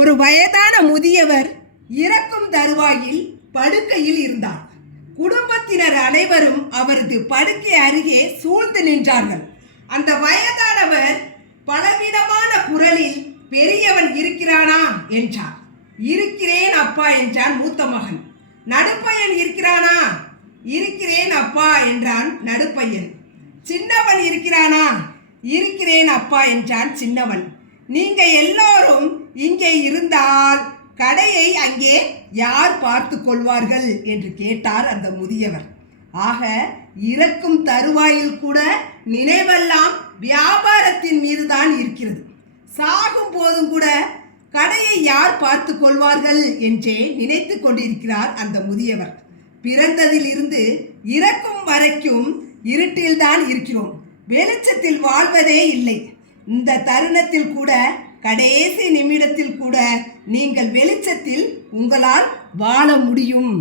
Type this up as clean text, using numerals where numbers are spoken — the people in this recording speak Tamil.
ஒரு வயதான முதியவர் இறக்கும் தருவாயில் படுக்கையில் இருந்தார். குடும்பத்தினர் அனைவரும் அவரது படுக்கை அருகே சூழ்ந்து நின்றார்கள். அந்த வயதானவர் பலவிதமான குரலில் பெரியவன் இருக்கிறானா என்றார். இருக்கிறேன் அப்பா என்றான் மூத்த மகன். நடுப்பையன் இருக்கிறானா? இருக்கிறேன் அப்பா என்றான் நடுப்பையன். சின்னவன் இருக்கிறானா? இருக்கிறேன் அப்பா என்றான் சின்னவன். நீங்க எல்லோரும் இங்கே இருந்தால் கடையை அங்கே யார் பார்த்து கொள்வார்கள் என்று கேட்டார் அந்த முதியவர். ஆக இறக்கும் தருவாயில் கூட நினைவெல்லாம் வியாபாரத்தின் மீதுதான் இருக்கிறது. சாகும் போதும் கூட கடையை யார் பார்த்து கொள்வார்கள் என்றே நினைத்து கொண்டிருக்கிறார் அந்த முதியவர். பிறந்ததில் இருந்து இறக்கும் வரைக்கும் இருட்டில்தான் இருக்கிறோம். வெளிச்சத்தில் வாழ்வதே இல்லை. இந்த தருணத்தில் கூட, கடைசி நிமிடத்தில் கூட நீங்கள் வெளிச்சத்தில் உங்களால் வாழ முடியும்.